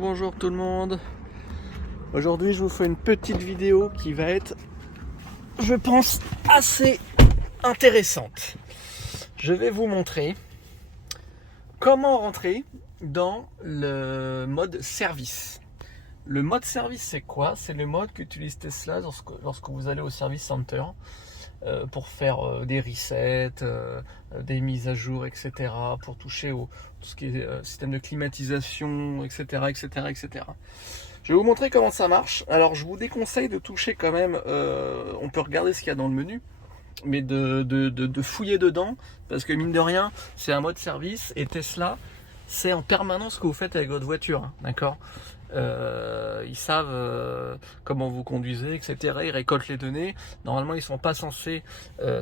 Bonjour tout le monde. Aujourd'hui je vous fais une petite vidéo qui va être, je pense, assez intéressante. Je vais vous montrer comment rentrer dans le mode service. Le mode service, c'est quoi? C'est le mode qu'utilise Tesla lorsque vous allez au service center pour faire des resets, des mises à jour, etc. Pour toucher au tout ce qui est système de climatisation, etc., etc., etc. Je vais vous montrer comment ça marche. Alors, je vous déconseille de toucher quand même. On peut regarder ce qu'il y a dans le menu, mais de fouiller dedans, parce que mine de rien, c'est un mode service et Tesla, c'est en permanence ce que vous faites avec votre voiture, hein, d'accord? Ils savent comment vous conduisez, etc. Ils récoltent les données. Normalement, ils ne sont pas censés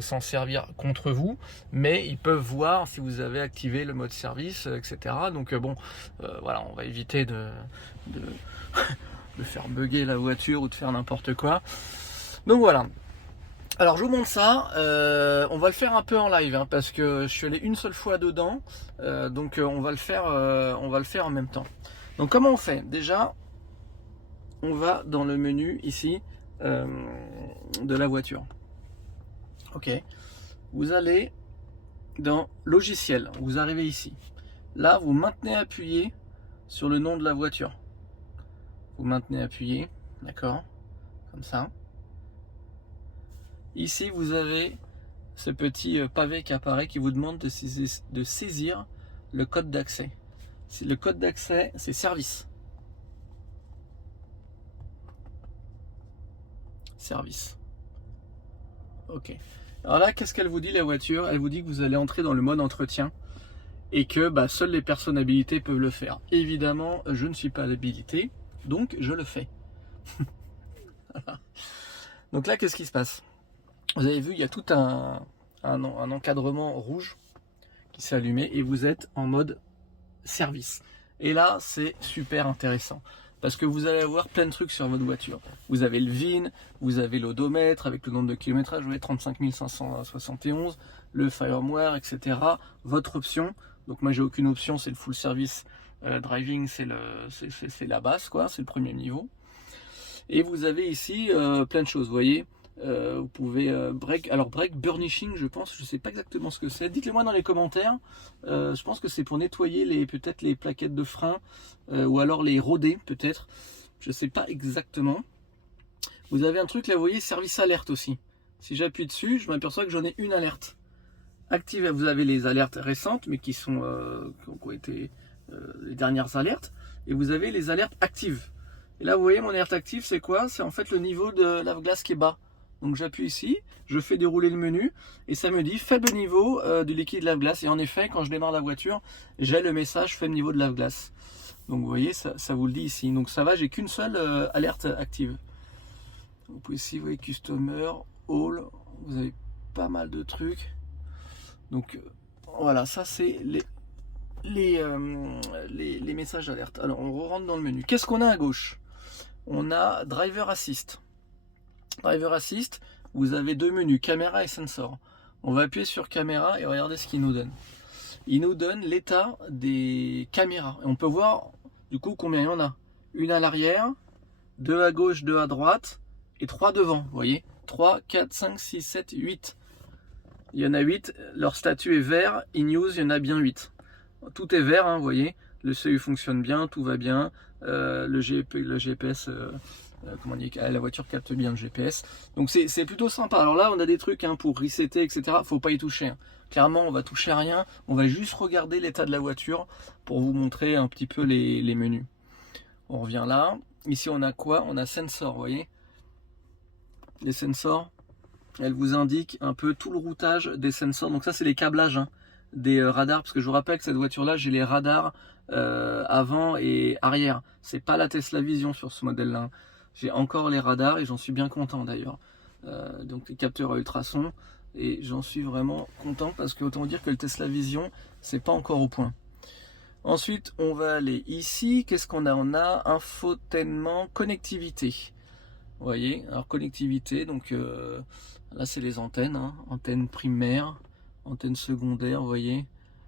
s'en servir contre vous, mais ils peuvent voir si vous avez activé le mode service, etc. Donc voilà, on va éviter de faire bugger la voiture ou de faire n'importe quoi. Donc voilà. Alors je vous montre ça, on va le faire un peu en live, hein, parce que je suis allé une seule fois dedans, donc on va le faire en même temps. Donc comment on fait? Déjà, on va dans le menu ici de la voiture. Ok. Vous allez dans logiciel, vous arrivez ici. Là, vous maintenez appuyé sur le nom de la voiture. Vous maintenez appuyé, d'accord, comme ça. Ici, vous avez ce petit pavé qui apparaît qui vous demande de saisir le code d'accès. Le code d'accès, c'est service. Service. Ok. Alors là, qu'est-ce qu'elle vous dit, la voiture? Elle vous dit que vous allez entrer dans le mode entretien et que seules les personnes habilitées peuvent le faire. Évidemment, je ne suis pas habilité, donc je le fais. Voilà. Donc là, qu'est-ce qui se passe? Vous avez vu, il y a tout un encadrement rouge qui s'est allumé et vous êtes en mode service. Et là, c'est super intéressant parce que vous allez avoir plein de trucs sur votre voiture. Vous avez le VIN, vous avez l'odomètre avec le nombre de kilométrage, vous avez 35 571, le firmware, etc. Votre option. Donc moi, j'ai aucune option, c'est le full service driving, c'est la base, quoi, c'est le premier niveau. Et vous avez ici plein de choses, vous voyez. Vous pouvez break burnishing, je pense, je sais pas exactement ce que c'est. Dites-le moi dans les commentaires. Je pense que c'est pour nettoyer peut-être les plaquettes de frein ou alors les roder peut-être. Je sais pas exactement. Vous avez un truc là, vous voyez, service alerte aussi. Si j'appuie dessus, je m'aperçois que j'en ai une alerte active. Vous avez les alertes récentes, mais qui ont été les dernières alertes, et vous avez les alertes actives. Et là, vous voyez, mon alerte active, c'est quoi? C'est en fait le niveau de lave-glace qui est bas. Donc j'appuie ici, je fais dérouler le menu et ça me dit faible niveau de liquide lave-glace. Et en effet, quand je démarre la voiture, j'ai le message faible niveau de lave-glace. Donc vous voyez, ça vous le dit ici. Donc ça va, j'ai qu'une seule alerte active. Vous pouvez ici, vous voyez Customer, All, vous avez pas mal de trucs. Donc voilà, ça c'est les messages d'alerte. Alors on rentre dans le menu. Qu'est-ce qu'on a à gauche? On a Driver Assist. Driver Assist, vous avez deux menus, caméra et sensor. On va appuyer sur caméra et regardez ce qu'il nous donne. Il nous donne l'état des caméras. Et on peut voir du coup combien il y en a. Une à l'arrière, deux à gauche, deux à droite et trois devant. Vous voyez, 3, 4, 5, 6, 7, 8. Il y en a 8. Leur statut est vert. In use, il y en a bien 8. Tout est vert, hein, vous voyez. Le CU fonctionne bien, tout va bien. Le GPS... comment on dit, la voiture capte bien le GPS, donc c'est plutôt sympa. Alors là on a des trucs pour resetter, etc. Faut pas y toucher, hein. Clairement on va toucher à rien, on va juste regarder l'état de la voiture pour vous montrer un petit peu les menus. On revient là, ici on a quoi? On a sensor, vous voyez, les sensors, elles vous indiquent un peu tout le routage des sensors. Donc ça c'est les câblages des radars, parce que je vous rappelle que cette voiture là j'ai les radars avant et arrière. C'est pas la Tesla Vision sur ce modèle là. J'ai encore les radars et j'en suis bien content d'ailleurs. Donc les capteurs à ultrasons, et j'en suis vraiment content parce que autant dire que le Tesla Vision, c'est pas encore au point. Ensuite, on va aller ici. Qu'est-ce qu'on a? On a infotainment, connectivité. Vous voyez, alors connectivité, donc là c'est les antennes, antenne primaire, antenne secondaire, vous voyez,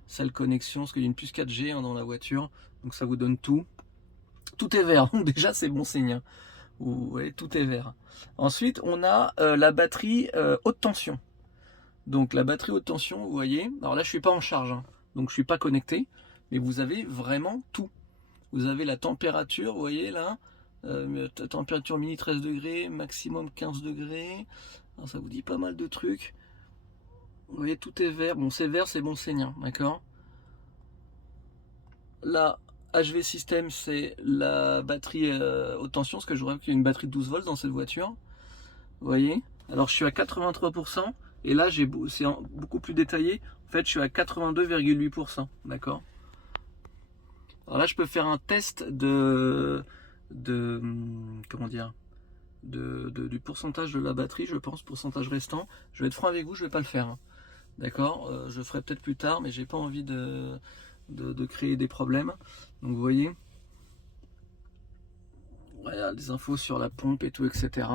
salle connexion, parce qu'il y a une puce 4G dans la voiture, donc ça vous donne tout. Tout est vert, donc déjà c'est bon signe. Hein. Vous voyez, tout est vert. Ensuite, on a la batterie haute tension. Donc la batterie haute tension, vous voyez, alors là je suis pas en charge, hein, donc je suis pas connecté, mais vous avez vraiment tout. Vous avez la température, vous voyez là, température mini 13 degrés, maximum 15 degrés. Alors ça vous dit pas mal de trucs. Vous voyez, tout est vert. Bon, c'est vert, c'est bon signe, hein, d'accord. La HV System, c'est la batterie haute tension, parce que je vois qu'il y a une batterie de 12 volts dans cette voiture. Vous voyez. Alors je suis à 83%, et là c'est beaucoup plus détaillé. En fait, je suis à 82,8%, d'accord. Alors là, je peux faire un test comment dire, du pourcentage de la batterie, je pense, pourcentage restant. Je vais être franc avec vous, je vais pas le faire. Hein. D'accord, je le ferai peut-être plus tard, mais j'ai pas envie de créer des problèmes. Donc vous voyez, voilà les infos sur la pompe et tout, etc.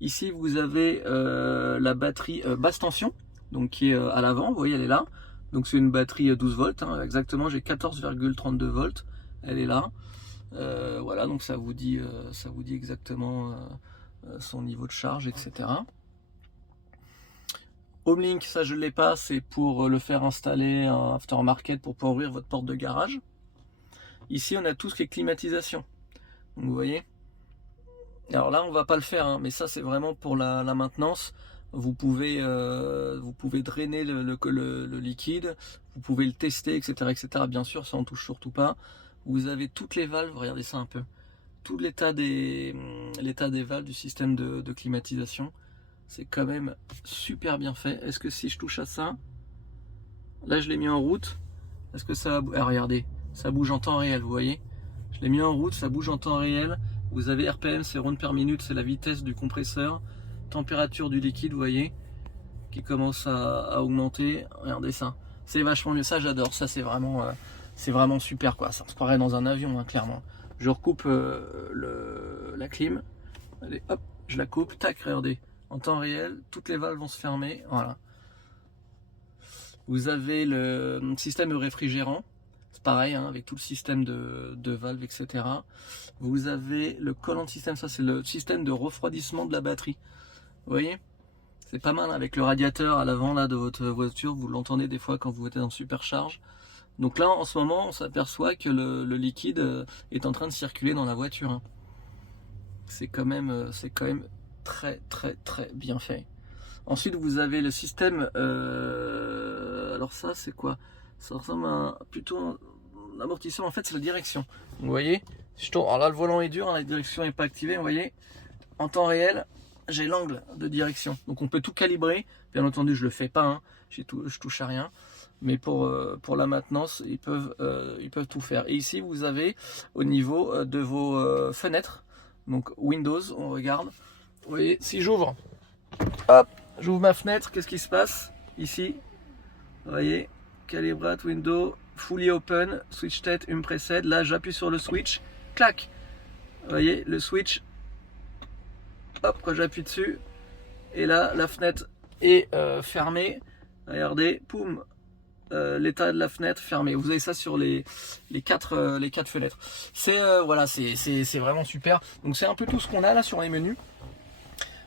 Ici, vous avez la batterie basse tension, donc qui est à l'avant. Vous voyez, elle est là. Donc c'est une batterie 12 volts, hein, exactement. J'ai 14,32 volts. Elle est là. Voilà, donc ça vous dit exactement son niveau de charge, etc. Homelink, ça je ne l'ai pas, c'est pour le faire installer en aftermarket pour pouvoir ouvrir votre porte de garage. Ici, on a tout ce qui est climatisation. Donc, vous voyez. Alors là, on va pas le faire, hein, mais ça c'est vraiment pour la maintenance. Vous pouvez drainer le liquide, vous pouvez le tester, etc., etc. Bien sûr, ça on touche surtout pas. Vous avez toutes les valves, regardez ça un peu. Tout l'état des valves du système de climatisation. C'est quand même super bien fait. Est-ce que si je touche à ça, là je l'ai mis en route, est-ce que ça va... Ah, regardez, ça bouge en temps réel, vous voyez. Je l'ai mis en route, ça bouge en temps réel. Vous avez RPM, c'est rounds per minute, c'est la vitesse du compresseur. Température du liquide, vous voyez, qui commence à augmenter. Regardez ça, c'est vachement mieux. Ça j'adore, ça c'est vraiment super quoi. Ça se croirait dans un avion, hein, clairement. Je recoupe la clim. Allez, hop, je la coupe, tac, regardez. En temps réel, toutes les valves vont se fermer. Voilà. Vous avez le système réfrigérant. C'est pareil, hein, avec tout le système de valves, etc. Vous avez le coolant system. Ça, c'est le système de refroidissement de la batterie. Vous voyez? C'est pas mal, hein, avec le radiateur à l'avant là de votre voiture. Vous l'entendez des fois quand vous êtes en supercharge. Donc là, en ce moment, on s'aperçoit que le liquide est en train de circuler dans la voiture. Hein. C'est quand même très bien fait. Ensuite, vous avez le système. Alors ça, c'est quoi? Ça ressemble à plutôt un amortisseur. En fait, c'est la direction. Vous voyez? Si je tourne, alors là, le volant est dur, hein, la direction n'est pas activée. Vous voyez? En temps réel, j'ai l'angle de direction. Donc, on peut tout calibrer. Bien entendu, je le fais pas. Hein. Je touche à rien. Mais pour la maintenance, ils peuvent tout faire. Et ici, vous avez au niveau de vos fenêtres. Donc Windows, on regarde. Vous voyez, si j'ouvre, hop, j'ouvre ma fenêtre, qu'est-ce qui se passe ici? Vous voyez, calibrate window, fully open, switch state, preset. Là, j'appuie sur le switch, clac. Vous voyez, le switch, hop, quand j'appuie dessus, et là, la fenêtre est fermée. Regardez, poum, l'état de la fenêtre fermée. Vous avez ça sur les quatre fenêtres. C'est voilà, c'est vraiment super. Donc c'est un peu tout ce qu'on a là sur les menus.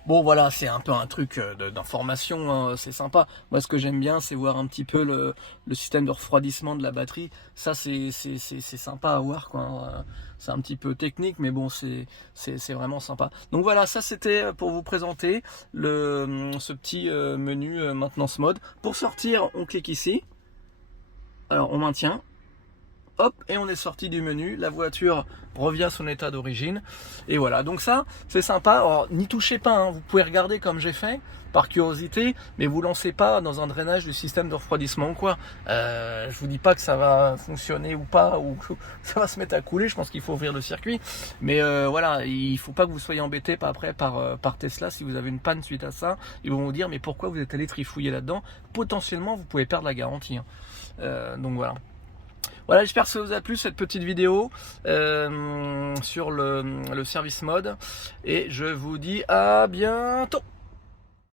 Bon voilà, c'est un peu un truc d'information, hein, c'est sympa. Moi ce que j'aime bien, c'est voir un petit peu le système de refroidissement de la batterie. Ça c'est sympa à voir quoi. C'est un petit peu technique, mais bon c'est vraiment sympa. Donc voilà, ça c'était pour vous présenter ce petit menu maintenance mode. Pour sortir, on clique ici. Alors on maintient. Hop, et on est sorti du menu, la voiture revient à son état d'origine, et voilà, donc ça, c'est sympa. Alors, n'y touchez pas, hein. Vous pouvez regarder comme j'ai fait, par curiosité, mais vous lancez pas dans un drainage du système de refroidissement ou quoi. Je vous dis pas que ça va fonctionner ou pas, ou que ça va se mettre à couler, je pense qu'il faut ouvrir le circuit, mais voilà, il faut pas que vous soyez embêté après par Tesla si vous avez une panne suite à ça. Ils vont vous dire, mais pourquoi vous êtes allé trifouiller là-dedans? Potentiellement, vous pouvez perdre la garantie. Hein. Donc voilà. Voilà, j'espère que ça vous a plu cette petite vidéo sur le service mode, et je vous dis à bientôt.